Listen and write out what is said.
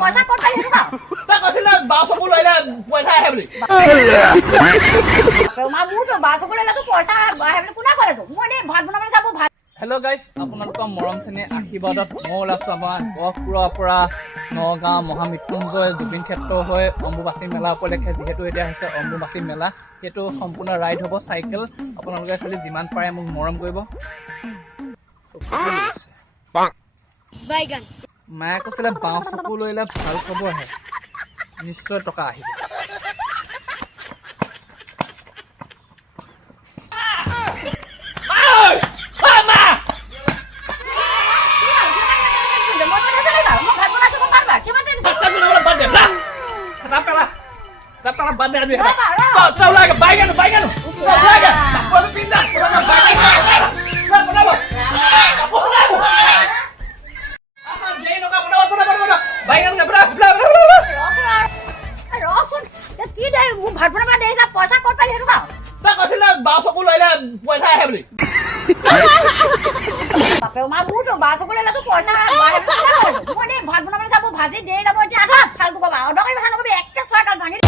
পইচা ক'ত পালি সেইটো তই কৈছিলি বাও চকু লইলে পইচা আহে বুলি মা মোৰতো বাও চকু লইলেতো পইচা আহে বুলি কোনে ক'লে তোক মই এনেই ভাত বনাবলৈ যাব ভাত হেল্ল' গাইজ আপোনালোকৰ মৰম চেনেহ আশীৰ্বাদত মই ওলাইছোঁ আমাৰ গহপুৰৰ পৰা নগাঁও মহামৃত্যুঞ্জয় জুবিন ক্ষেত্ৰ হৈ অম্বুবাচী মেলা উপলক্ষে যিহেতু এতিয়া হৈছে অম্বুবাচী মেলা সেইটো সম্পূৰ্ণ ৰাইড হ'ব চাইকেল আপোনালোকে খালি যিমান পাৰে মোক মৰম কৰিব মায়ে কৈছিলে বাওঁ চকু লৈলে ভাল খবৰ আহে নিশ্চয় টকা আহিব পইচা ক'ত পালি সেইটো তই কৈছিলি বাও চকু লইলে পইচা আহে বুলি মা মোৰতো বাও চকু লইলেতো পইচা আহে মই এনেই ভাত বনাবলৈ যাব ভাজি দেৰি যাব এতিয়া ফাল্টু ক'বা অদৰকাৰী কথা নকবি একে ছয় কাল ভাঙি